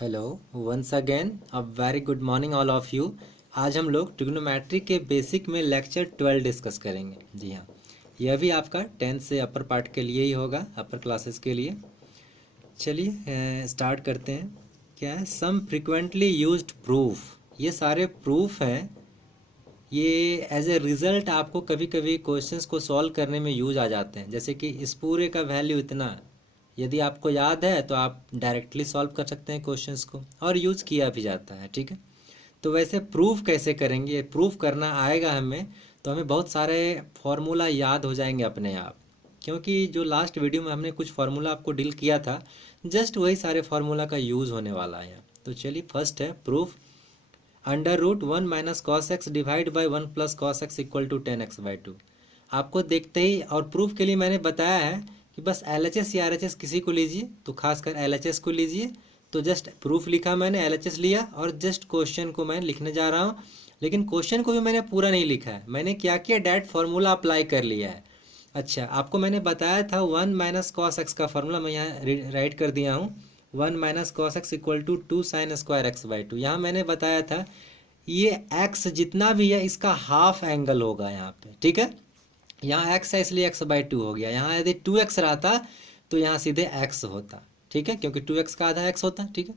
Hello once again a very good morning all of you. आज हम लोग trigonometry के बेसिक में लेक्चर 12 डिस्कस करेंगे। जी हाँ, यह भी आपका 10th से अपर पार्ट के लिए ही होगा, अपर क्लासेस के लिए। चलिए स्टार्ट करते हैं। क्या है? सम फ्रिक्वेंटली यूज्ड प्रूफ। ये सारे प्रूफ हैं। ये एज ए रिज़ल्ट आपको कभी कभी क्वेश्चंस को सॉल्व करने में यूज आ जाते हैं। जैसे कि इस पूरे का वैल्यू इतना है, यदि आपको याद है तो आप डायरेक्टली सॉल्व कर सकते हैं क्वेश्चंस को, और यूज़ किया भी जाता है। ठीक है, तो वैसे प्रूफ कैसे करेंगे? प्रूफ करना आएगा हमें तो हमें बहुत सारे फार्मूला याद हो जाएंगे अपने आप, क्योंकि जो लास्ट वीडियो में हमने कुछ फार्मूला आपको डील किया था, जस्ट वही सारे फार्मूला का यूज़ होने वाला है। तो चलिए, फर्स्ट है proof. √1 minus cos x divide by 1 plus cos x equal to 10x/2। आपको देखते ही, और प्रूफ के लिए मैंने बताया है कि बस LHS या RHS किसी को लीजिए, तो खासकर LHS को लीजिए। तो जस्ट प्रूफ लिखा मैंने, LHS लिया, और जस्ट क्वेश्चन को मैं लिखने जा रहा हूँ। लेकिन क्वेश्चन को भी मैंने पूरा नहीं लिखा है, मैंने क्या किया, डायरेक्ट फार्मूला अप्लाई कर लिया है। अच्छा, आपको मैंने बताया था 1 माइनस कॉस एक्स का फार्मूला मैं यहाँ राइट कर दिया हूँ। 1 minus cos x equal to 2 sine square x/2। यहाँ मैंने बताया था ये x जितना भी है इसका हाफ एंगल होगा यहाँ पे। ठीक है, यहाँ x है इसलिए x/2 हो गया। यहाँ यदि 2x रहता तो यहाँ सीधे x होता। ठीक है, क्योंकि 2x का आधा x होता। ठीक है,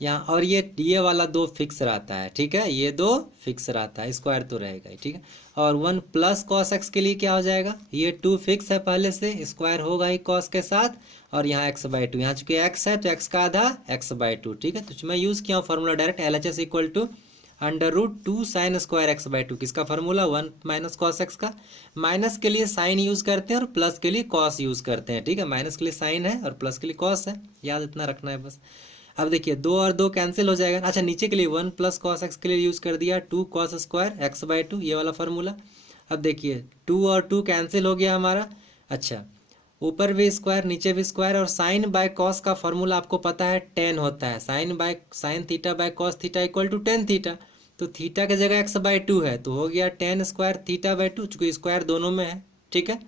यहाँ और ये वाला दो फिक्स रहता है। ठीक है, ये दो फिक्स रहता है, स्क्वायर तो रहेगा ही। ठीक है, और 1 प्लस कॉस एक्स के लिए क्या हो जाएगा, ये 2 फिक्स है पहले से, स्क्वायर होगा ही कॉस के साथ, और यहाँ x/2, यहाँ चूंकि x है तो x का आधा x/2। ठीक है, तो मैं यूज़ किया हूँ formula direct, LHS equal to √2 sine square x/2। किसका फार्मूला? 1 माइनस कॉस एक्स का। माइनस के लिए साइन यूज़ करते हैं और प्लस के लिए कॉस यूज़ करते हैं। ठीक है, माइनस के लिए साइन है और प्लस के लिए कॉस है, याद इतना रखना है बस। अब देखिए, 2 और 2 कैंसिल हो जाएगा। अच्छा, नीचे के लिए 1 प्लस कॉस एक्स के लिए यूज़ कर दिया 2 कॉस स्क्वायर x/2, ये वाला फार्मूला। अब देखिए 2 और 2 कैंसिल हो गया हमारा। अच्छा, ऊपर भी स्क्वायर नीचे भी स्क्वायर, और साइन बाय कॉस का फार्मूला आपको पता है 10 होता है। Sine theta by cos theta equal to 10 theta. तो थीटा की जगह x/2 है तो हो गया 10 स्क्वायर थीटा/2, चूँकि स्क्वायर दोनों में है। ठीक है,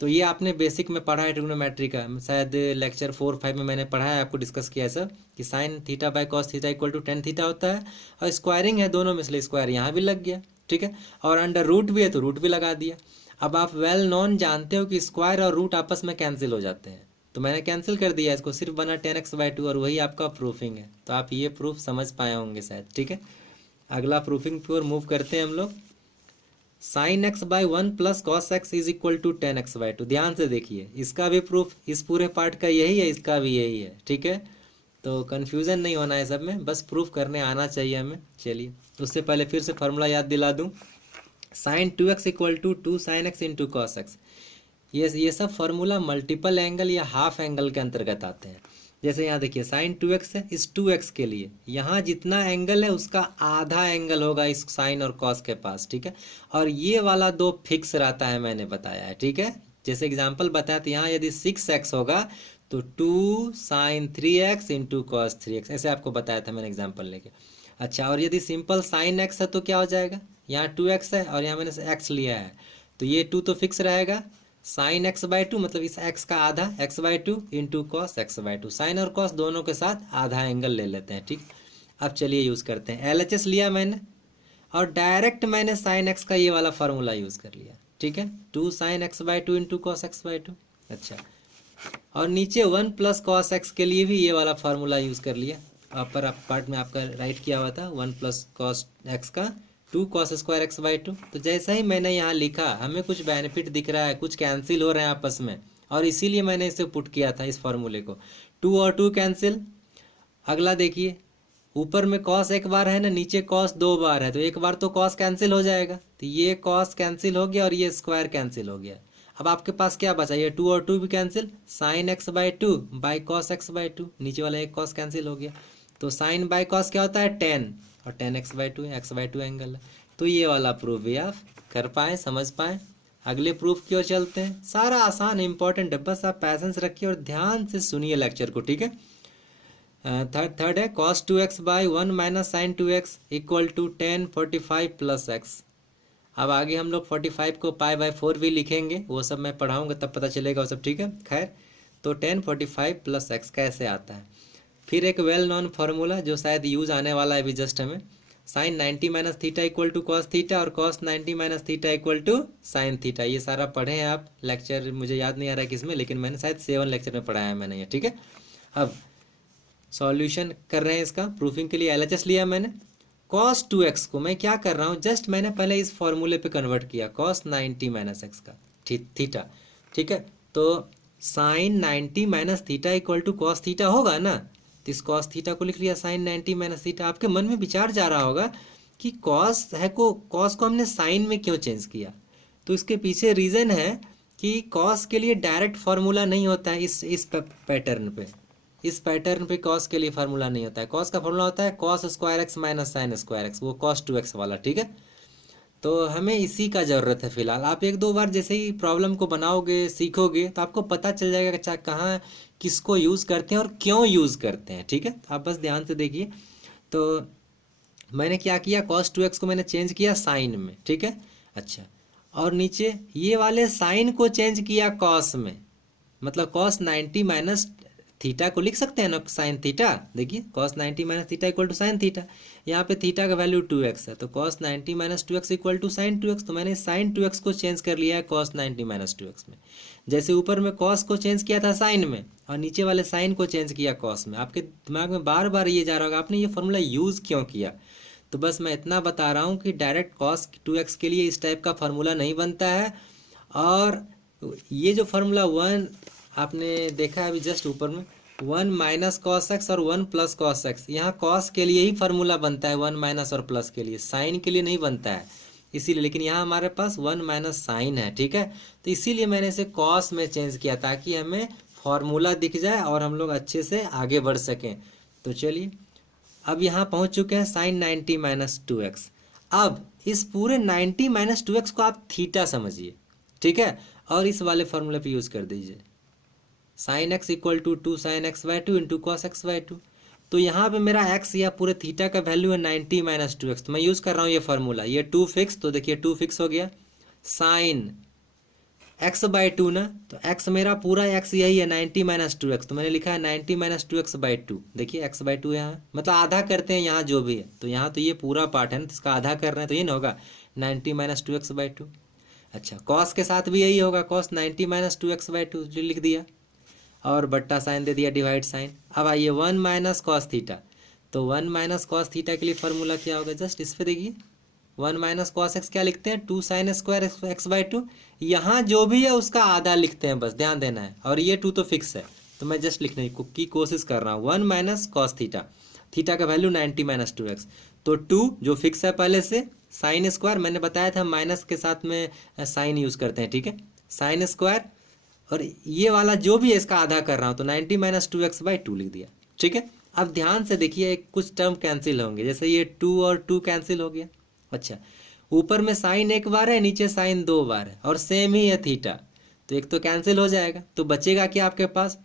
तो ये आपने बेसिक में पढ़ा है ट्रिग्नोमेट्री का, शायद लेक्चर 4-5 में मैंने पढ़ा है, आपको डिस्कस किया है सर, कि sine theta by cos theta equal to 10 theta होता है, और स्क्वायरिंग है दोनों में इसलिए स्क्वायर यहाँ भी लग गया। ठीक है, और अंडर रूट भी है तो रूट भी लगा दिया। अब आप वेल नॉन जानते हो कि स्क्वायर और रूट आपस में कैंसिल हो जाते हैं, तो मैंने कैंसिल कर दिया इसको, सिर्फ बना 10x/2, और वही आपका प्रूफिंग है। तो आप ये प्रूफ समझ पाए होंगे शायद। ठीक है, अगला प्रूफिंग की ओर मूव करते हैं हम लोग। Sine x by 1 plus cos x is equal to 10x/2। ध्यान से देखिए, इसका भी प्रूफ इस पूरे पार्ट का यही है, इसका भी यही है। ठीक है, तो कन्फ्यूज़न नहीं होना है सब में, बस प्रूफ करने आना चाहिए हमें। चलिए, उससे पहले फिर से फार्मूला याद दिला दूं। Sine 2x equal to 2 sine x into cos x. ये सब फार्मूला मल्टीपल एंगल या हाफ एंगल के अंतर्गत आते हैं। जैसे यहाँ देखिए, साइन 2x है, इस 2x के लिए यहाँ जितना एंगल है उसका आधा एंगल होगा इस साइन और कॉस के पास। ठीक है, और ये वाला दो फिक्स रहता है, मैंने बताया है। ठीक है, जैसे एग्जांपल बताया तो यहाँ यदि 6x होगा तो 2 sign 3x into cos 3x, ऐसे आपको बताया था मैंने एग्जाम्पल लेके। अच्छा, और यदि सिंपल साइन x है तो क्या हो जाएगा, यहाँ 2x है और यहाँ मैंने x लिया है, तो ये 2 तो फिक्स रहेगा। साइन x/2 मतलब इस x का आधा x/2 into cos x/2, sine और कॉस दोनों के साथ आधा एंगल ले लेते हैं। ठीक, अब चलिए यूज़ करते हैं। LHS लिया मैंने, और डायरेक्ट मैंने साइन x का ये वाला फार्मूला यूज़ कर लिया। ठीक है, 2 sign x/2 into cos x/2। अच्छा, और नीचे 1 प्लस कॉस एक्स के लिए भी ये वाला फार्मूला यूज़ कर लिया। अपर पार्ट में आपका राइट किया हुआ था 1 प्लस कॉस एक्स का 2 कॉस स्क्वायर x/2। तो जैसा ही मैंने यहाँ लिखा, हमें कुछ बेनिफिट दिख रहा है, कुछ कैंसिल हो रहे हैं आपस में, और इसीलिए मैंने इसे पुट किया था इस फार्मूले को। 2 और 2 कैंसिल। अगला देखिए, ऊपर में कॉस एक बार है ना, नीचे कॉस 2 बार है, तो एक बार तो कॉस कैंसिल हो जाएगा, तो ये कॉस कैंसिल हो गया और ये स्क्वायर कैंसिल हो गया। अब आपके पास क्या बचा, ये 2 और 2 भी cancel, sign x/2 by cos x/2, नीचे वाला एक कॉस कैंसिल हो गया। तो साइन बाई कॉस क्या होता है 10, और 10x/2 है, x/2 एंगल है। तो ये वाला प्रूफ भी आप कर पाए, समझ पाए। अगले प्रूफ की ओर चलते हैं। सारा आसान इंपॉर्टेंट है, बस आप पैसेंस रखिए और ध्यान से सुनिए लेक्चर को। ठीक है, थर्ड है cos 2x by 1 minus sine 2x equal to 10 45 plus x. अब आगे हम लोग 45 को π/4 भी लिखेंगे, वो सब मैं पढ़ाऊंगा तब पता चलेगा वो सब। ठीक है, खैर, तो 10 45 प्लस एक्स कैसे आता है। फिर एक वेल नॉन फार्मूला जो शायद यूज आने वाला है अभी जस्ट हमें, sine 90 minus theta equal to cos theta और cos 90 minus theta equal to sine theta. ये सारा पढ़े हैं आप, लेक्चर मुझे याद नहीं आ रहा है किसमें, लेकिन मैंने शायद 7 लेक्चर में पढ़ाया है मैंने ये, ठीक है। अब सॉल्यूशन कर रहे हैं इसका, प्रूफिंग के लिए एलएचएस लिया मैंने। कॉस 2x को मैं क्या कर रहा हूँ, जस्ट मैंने पहले इस फॉर्मूले पे कन्वर्ट किया, कॉस 90 माइनस एक्स का थीटा, ठीक है। तो sine 90 minus theta equal to cos theta होगा ना, तो इस कॉस थीटा को लिख लिया साइन 90 माइनस थीटा। आपके मन में विचार जा रहा होगा कि कॉस को हमने साइन में क्यों चेंज किया, तो इसके पीछे रीज़न है कि कॉस के लिए डायरेक्ट फार्मूला नहीं होता है इस पैटर्न पे, इस पैटर्न पे कॉस के लिए फार्मूला नहीं होता है। कॉस का फार्मूला होता है cos square x minus sine square x, वो कॉस 2x वाला, ठीक है। तो हमें इसी का ज़रूरत है फिलहाल। आप 1-2 बार जैसे ही प्रॉब्लम को बनाओगे सीखोगे तो आपको पता चल जाएगा कि अच्छा कहाँ किसको यूज़ करते हैं और क्यों यूज़ करते हैं, ठीक है। तो आप बस ध्यान से देखिए। तो मैंने क्या किया, कॉस 2x को मैंने चेंज किया साइन में, ठीक है। अच्छा, और नीचे ये वाले साइन को चेंज किया कॉस में, मतलब कॉस 90 माइनस थीटा को लिख सकते हैं ना साइन थीटा। देखिए cos 90 minus theta equal to sine theta, यहाँ पे थीटा का वैल्यू 2x है, तो cos 90 minus 2x equal to sine 2x। तो मैंने साइन 2x को चेंज कर लिया है कॉस 90 माइनस 2x में। जैसे ऊपर में कॉस को चेंज किया था साइन में और नीचे वाले साइन को चेंज किया कॉस में। आपके दिमाग में बार बार ये जा रहा होगा आपने ये फॉर्मूला यूज़ क्यों किया, तो बस मैं इतना बता रहा हूँ कि डायरेक्ट कॉस 2x के लिए इस टाइप का फार्मूला नहीं बनता है। और ये जो फार्मूला 1 आपने देखा है अभी जस्ट ऊपर में, 1 माइनस कॉस एक्स और 1 प्लस कॉस एक्स, यहाँ कॉस के लिए ही फार्मूला बनता है, 1 माइनस और प्लस के लिए, साइन के लिए नहीं बनता है इसीलिए। लेकिन यहाँ हमारे पास 1 माइनस साइन है, ठीक है। तो इसीलिए मैंने इसे कॉस में चेंज किया ताकि हमें फार्मूला दिख जाए और हम लोग अच्छे से आगे बढ़ सकें। तो चलिए अब यहाँ पहुँच चुके हैं साइन 90 माइनस 2x। अब इस पूरे 90 माइनस 2x को आप थीटा समझिए, ठीक है, और इस वाले फार्मूले पे यूज़ कर दीजिए, sine x equal to 2 sine x by 2 into cos x by 2। तो यहाँ पे मेरा एक्स या पूरे थीटा का वैल्यू है 90 माइनस 2x, तो मैं यूज़ कर रहा हूँ ये फार्मूला, ये 2 फिक्स, तो देखिए 2 फिक्स हो गया, साइन एक्स बाई 2 ना, तो एक्स मेरा पूरा एक्स यही है 90 माइनस 2x, तो मैंने लिखा है 90 माइनस 2x बाई 2। देखिए एक्स बाई 2 यहाँ मतलब आधा करते हैं यहाँ जो भी है, तो यहाँ तो ये पूरा पार्ट है ना, तो इसका आधा कर रहे हैं तो ये ना होगा 90 माइनस 2x बाई 2। अच्छा, कॉस के साथ भी यही होगा, कॉस 90 माइनस 2x बाई 2 लिख दिया और बट्टा साइन दे दिया, डिवाइड साइन। अब आइए 1 माइनस कॉस थीटा, तो 1 माइनस कॉस थीटा के लिए फार्मूला क्या होगा, जस्ट इस पे देखिए 1 माइनस कॉस एक्स क्या लिखते हैं, 2 साइन स्क्वायर एक्स बाई 2, यहाँ जो भी है उसका आधा लिखते हैं, बस ध्यान देना है। और ये 2 तो फिक्स है, तो मैं जस्ट लिखने की कोशिश कर रहा हूँ 1 माइनस कॉस थीटा, थीटा का वैल्यू 90 माइनस 2x, तो 2 जो फिक्स है पहले से, साइन स्क्वायर मैंने बताया था माइनस के साथ में साइन यूज़ करते हैं, ठीक है, साइन स्क्वायर, और ये वाला जो भी है इसका आधा कर रहा हूँ, तो 90 माइनस 2x बाई 2 लिख दिया, ठीक है। अब ध्यान से देखिए कुछ टर्म कैंसिल होंगे, जैसे ये 2 और 2 कैंसिल हो गया। अच्छा, ऊपर में साइन एक बार है, नीचे साइन 2 बार है, और सेम ही है थीटा, तो एक तो कैंसिल हो जाएगा, तो बचेगा क्या आपके पास।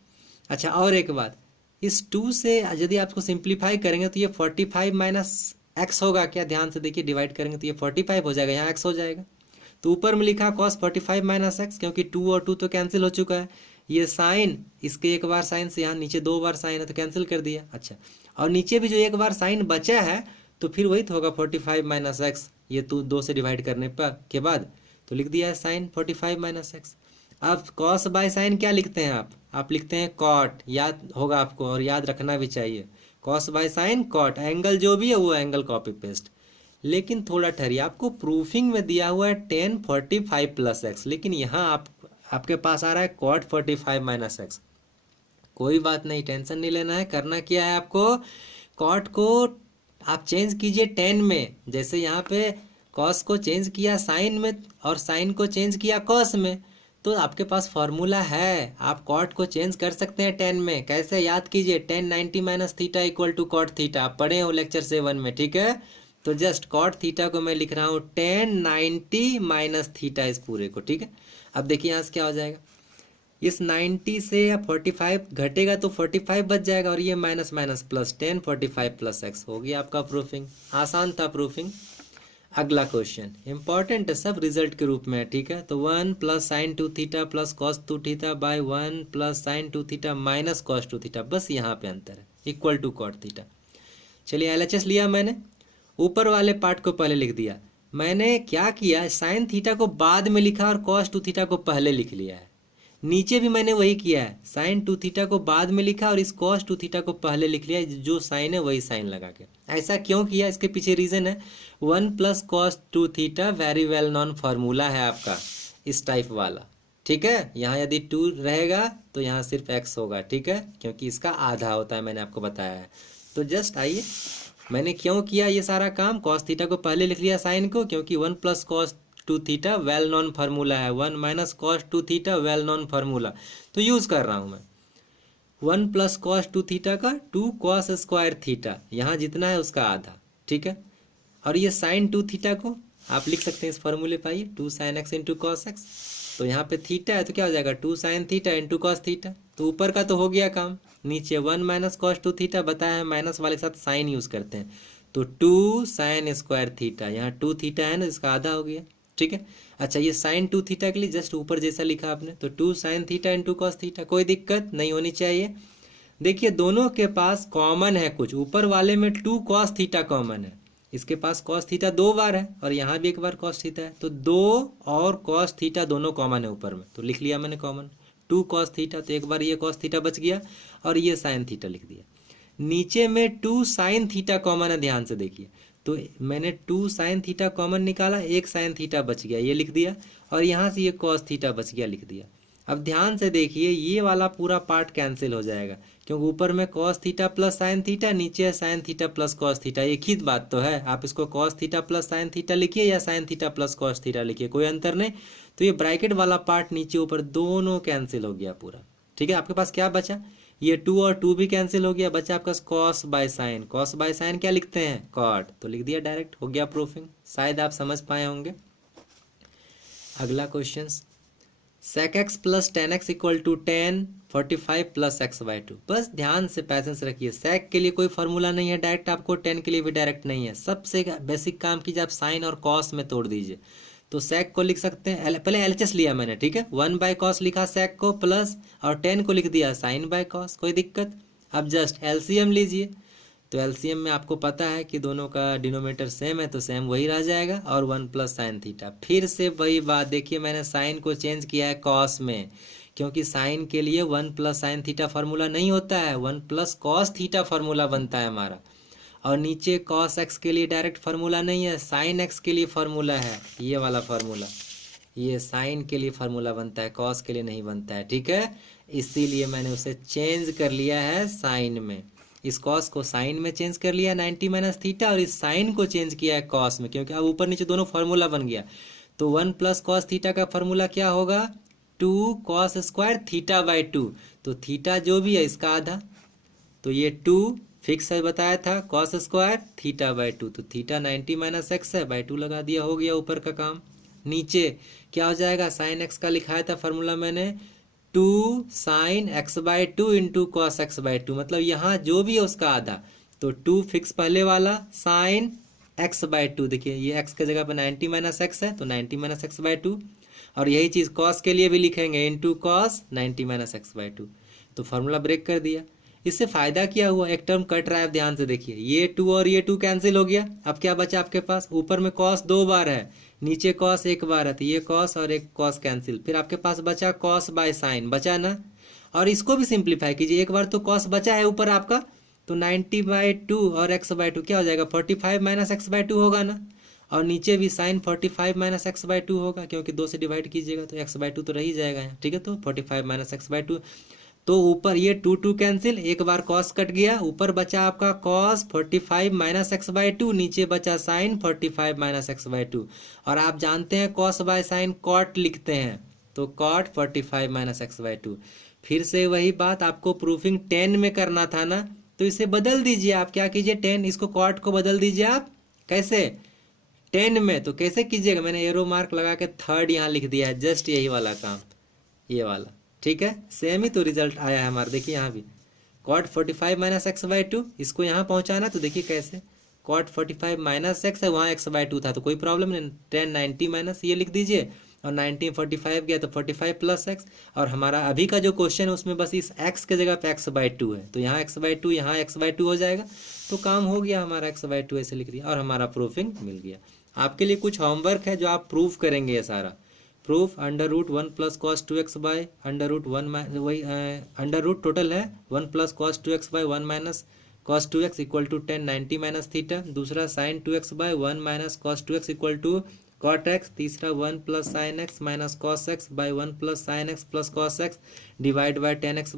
अच्छा, और एक बात, इस 2 से यदि आपको सिंप्लीफाई करेंगे तो ये 45 माइनस एक्स होगा क्या, ध्यान से देखिए, डिवाइड करेंगे तो ये 45 हो जाएगा, यहाँ एक्स हो जाएगा। तो ऊपर में लिखा कॉस 45 माइनस एक्स, क्योंकि 2 और 2 तो कैंसिल हो चुका है, ये साइन इसके एक बार साइन से यहाँ नीचे 2 बार साइन है तो कैंसिल कर दिया। अच्छा, और नीचे भी जो एक बार साइन बचा है तो फिर वही तो होगा 45 माइनस एक्स, ये 2 से डिवाइड करने पर के बाद तो लिख दिया है साइन 45 माइनस एक्स। अब कॉस बाय साइन क्या लिखते हैं आप लिखते हैं कॉट, याद होगा आपको और याद रखना भी चाहिए, cos by sine cot, angle जो भी है वो एंगल कॉपी पेस्ट। लेकिन थोड़ा ठहरिए, आपको प्रूफिंग में दिया हुआ है tan 45 प्लस एक्स, लेकिन यहाँ आपके पास आ रहा है कॉट 45 माइनस एक्स। कोई बात नहीं, टेंशन नहीं लेना है, करना क्या है आपको, कॉट को आप चेंज कीजिए tan में, जैसे यहाँ पे कॉस को चेंज किया साइन में और साइन को चेंज किया कॉस में, तो आपके पास फॉर्मूला है, आप कॉट को चेंज कर सकते हैं tan में। कैसे, याद कीजिए, tan 90 minus theta equal to cot theta, आप पढ़े हो लेक्चर 7 में, ठीक है। तो जस्ट कॉट थीटा को मैं लिख रहा हूँ tan 90 माइनस थीटा इस पूरे को, ठीक है। अब देखिए यहाँ से क्या हो जाएगा, इस 90 से 45 घटेगा तो 45 बच जाएगा, और ये minus minus plus tan 45 plus x हो गया आपका प्रूफिंग। आसान था प्रूफिंग। अगला क्वेश्चन इंपॉर्टेंट है, सब रिजल्ट के रूप में है, ठीक है। तो 1 plus sign 2 theta plus cos 2 theta by 1 plus sign 2 theta minus cos 2 theta, बस यहाँ पे अंतर है, इक्वल टू कॉट थीटा। चलिए LHS लिया मैंने, ऊपर वाले पार्ट को पहले लिख दिया। मैंने क्या किया, साइन थीटा को बाद में लिखा और कॉस टू थीटा को पहले लिख लिया है। नीचे भी मैंने वही किया है, साइन टू थीटा को बाद में लिखा और इस कॉस टू थीटा को पहले लिख लिया, जो साइन है वही साइन लगा के। ऐसा क्यों किया, इसके पीछे रीजन है, 1 plus cos two theta very well non formula है आपका इस टाइप वाला, ठीक है। यहाँ यदि 2 रहेगा तो यहाँ सिर्फ x होगा, ठीक है, क्योंकि इसका आधा होता है, मैंने आपको बताया है। तो जस्ट आइए, मैंने क्यों किया ये सारा काम, कॉस थीटा को पहले लिख लिया साइन को, क्योंकि 1 plus cos two theta well non formula है, 1 minus cos two theta well non formula, तो यूज़ कर रहा हूँ मैं 1 प्लस कॉस टू थीटा का 2 कॉस स्क्वायर थीटा, यहाँ जितना है उसका आधा, ठीक है। और ये साइन टू थीटा को आप लिख सकते हैं इस फॉर्मूले पर, आइए 2 sine x into cos x, तो यहाँ पे थीटा है तो क्या हो जाएगा 2 sine theta into cos theta, तो ऊपर का तो हो गया काम। नीचे 1 माइनस कॉस टू थीटा बताया है, माइनस वाले के साथ साइन यूज़ करते हैं, तो 2 साइन स्क्वायर थीटा, यहाँ 2 थीटा है ना, इसका आधा हो गया, ठीक है। अच्छा, ये साइन टू थीटा के लिए जस्ट ऊपर जैसा लिखा आपने, तो 2 sine theta into cos theta, कोई दिक्कत नहीं होनी चाहिए। देखिए दोनों के पास कॉमन है कुछ, ऊपर वाले में 2 कॉस थीटा कॉमन है, इसके पास कॉस थीटा 2 बार है और यहाँ भी एक बार कॉस थीटा है, तो 2 और कॉस थीटा दोनों कॉमन है ऊपर में, तो लिख लिया मैंने कॉमन 2 कॉस थीटा, तो एक बार ये कॉस थीटा बच गया और ये साइन थीटा लिख दिया। नीचे में 2 साइन थीटा कॉमन है, ध्यान से देखिए, तो मैंने 2 साइन थीटा कॉमन निकाला, एक साइन थीटा बच गया, ये लिख दिया, और यहाँ से ये कॉस थीटा बच गया, लिख दिया। अब ध्यान से देखिए, ये वाला पूरा पार्ट कैंसिल हो जाएगा, क्योंकि ऊपर में cos theta plus sine theta, नीचे है sine theta plus cos theta, एक ही बात तो है। आप इसको cos theta plus sine theta लिखिए या sine theta plus cos theta लिखिए, कोई अंतर नहीं। तो ये ब्रैकेट वाला पार्ट नीचे ऊपर दोनों कैंसिल हो गया पूरा, ठीक है। आपके पास क्या बचा, ये 2 और 2 भी कैंसिल हो गया, बचा आपका cos by sign, cos by sign क्या लिखते हैं, कॉट, तो लिख दिया डायरेक्ट, हो गया प्रूफिंग। शायद आप समझ पाए होंगे। अगला question, sec x plus ten x equal to 10 45 plus x by 2। बस ध्यान से पैसेंस रखिए, sec के लिए कोई फार्मूला नहीं है डायरेक्ट, आपको 10 के लिए भी डायरेक्ट नहीं है। सबसे बेसिक काम कीजिए, आप साइन और कॉस में तोड़ दीजिए। तो sec को लिख सकते हैं, पहले LHS लिया मैंने, ठीक है, 1 बाय कॉस लिखा sec को, प्लस और 10 को लिख दिया साइन बाय कॉस, कोई दिक्कत। अब जस्ट LCM लीजिए, तो LCM में आपको पता है कि दोनों का डिनोमिनेटर सेम है, तो सेम वही रह जाएगा, और 1 प्लस साइन थीटा, फिर से वही बात। देखिए मैंने साइन को चेंज किया है कॉस में, क्योंकि साइन के लिए 1 प्लस साइन थीटा फार्मूला नहीं होता है, 1 प्लस कॉस थीटा फार्मूला बनता है हमारा। और नीचे कॉस एक्स के लिए डायरेक्ट फार्मूला नहीं है, साइन एक्स के लिए फार्मूला है, ये वाला फार्मूला, ये साइन के लिए फार्मूला बनता है, कॉस के लिए नहीं बनता है, ठीक है। इसीलिए मैंने उसे चेंज कर लिया है साइन में, इस कॉस को साइन में चेंज कर लिया 90 माइनस थीटा, और इस साइन को चेंज किया है कॉस में, क्योंकि अब ऊपर नीचे दोनों फार्मूला बन गया। तो 1 प्लस कॉस थीटा का फार्मूला क्या होगा, 2 कॉस स्क्वायर थीटा बाई 2, तो थीटा जो भी है इसका आधा, तो ये 2 फिक्स है बताया था, कॉस स्क्वायर थीटा बाई 2, तो थीटा 90 माइनस एक्स है, बाई 2 लगा दिया, हो गया ऊपर का काम। नीचे क्या हो जाएगा, साइन एक्स का लिखाया था फार्मूला मैंने, 2 sine x by 2 into cos x by 2, मतलब यहाँ जो भी है उसका आधा, तो 2 फिक्स पहले वाला, साइन एक्स बाई 2, देखिए ये एक्स के जगह पर 90 माइनस एक्स है, तो 90 माइनस एक्स बाई 2, और यही चीज़ कॉस के लिए भी लिखेंगे, into cos 90 minus x by 2, तो फार्मूला ब्रेक कर दिया। इससे फ़ायदा क्या हुआ, एक टर्म कट रहा है, ध्यान से देखिए, ये 2 और ये 2 कैंसिल हो गया। अब क्या बचा आपके पास, ऊपर में कॉस 2 बार है, नीचे कॉस 1 बार है, तो ये कॉस और एक कॉस कैंसिल, फिर आपके पास बचा कॉस बाय साइन, बचा ना। और इसको भी सिंप्लीफाई कीजिए, एक बार तो कॉस बचा है ऊपर आपका, तो 90 बाई 2 और एक्स बाई 2 क्या हो जाएगा, 45 माइनस एक्स बाई 2 होगा ना। और नीचे भी साइन 45 माइनस एक्स बाई 2 होगा, क्योंकि 2 से डिवाइड कीजिएगा तो एक्स बाई 2 तो रही जाएगा यहाँ, ठीक है। तो 45 माइनस एक्स बाई 2, तो ऊपर ये 2 2 कैंसिल, एक बार कॉस कट गया, ऊपर बचा आपका कॉस 45 माइनस एक्स बाई 2, नीचे बचा साइन 45 माइनस एक्स बाई 2, और आप जानते हैं कॉस बाय साइन कॉट लिखते हैं, तो कॉट 45 माइनस एक्स बाई 2। फिर से वही बात, आपको प्रूफिंग 10 में करना था ना, तो इसे बदल दीजिए आप, क्या कीजिए 10, इसको कॉट को बदल दीजिए आप, कैसे 10 में, तो कैसे कीजिएगा, मैंने एरो मार्क लगा के 3rd यहाँ लिख दिया है, जस्ट यही वाला काम, ये वाला, ठीक है। सेम ही तो रिजल्ट आया है हमारा, देखिए यहाँ भी कॉट 45 माइनस एक्स बाई 2, इसको यहाँ पहुँचाना, तो देखिए कैसे, कॉट 45 माइनस एक्स है, वहाँ एक्स बाई 2 था, तो कोई प्रॉब्लम नहीं, 10 90 माइनस ये लिख दीजिए, और 19 45 गया तो 45 प्लस एक्स, और हमारा अभी का जो क्वेश्चन है उसमें बस इस एक्स के जगह पे x/2 है, तो यहाँ x/2 यहाँ x/2 हो जाएगा, तो काम हो गया हमारा, x/2 ऐसे लिख दिया और हमारा प्रूफिंग मिल गया। आपके लिए कुछ होमवर्क है जो आप प्रूफ करेंगे, ये सारा प्रूफ √1 + cos 2x बाई √1 वही √ टोटल है 1 + cos 2x by 1 - cos 2x equal to 10 90 - theta, दूसरा sin 2x by 1 - cos 2x equal to cot x, तीसरा 1 + sin x - cos x by 1 + sin x + cos x divide by 10x,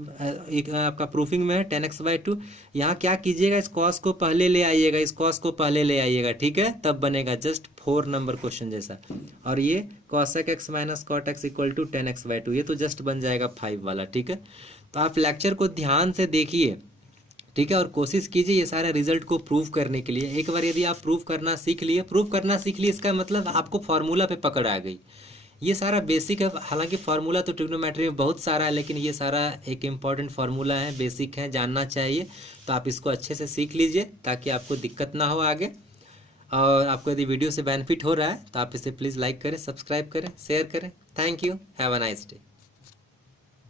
आपका proofing में है 10x/2। यहाँ क्या कीजिएगा, इस cos को पहले ले आइएगा, इस cos को पहले ले आइएगा, ठीक है, तब बनेगा जस्ट 4 नंबर क्वेश्चन जैसा। और ये cosec x - cot x equal to 10x/2, ये तो जस्ट बन जाएगा 5 वाला, ठीक है। तो आप लेक्चर को ध्यान से देखिए, ठीक है, और कोशिश कीजिए ये सारे रिजल्ट को प्रूव करने के लिए। एक बार यदि आप प्रूव करना सीख लिए, इसका मतलब आपको फार्मूला पे पकड़ आ गई। ये सारा बेसिक है, हालांकि फार्मूला तो ट्रिग्नोमेट्री में बहुत सारा है, लेकिन ये सारा एक इम्पॉर्टेंट फार्मूला है, बेसिक है, जानना चाहिए। तो आप इसको अच्छे से सीख लीजिए ताकि आपको दिक्कत ना हो आगे। और आपको यदि वीडियो से बेनिफिट हो रहा है तो आप इसे प्लीज़ लाइक करें, सब्सक्राइब करें, शेयर करें। Thank you, have a nice day.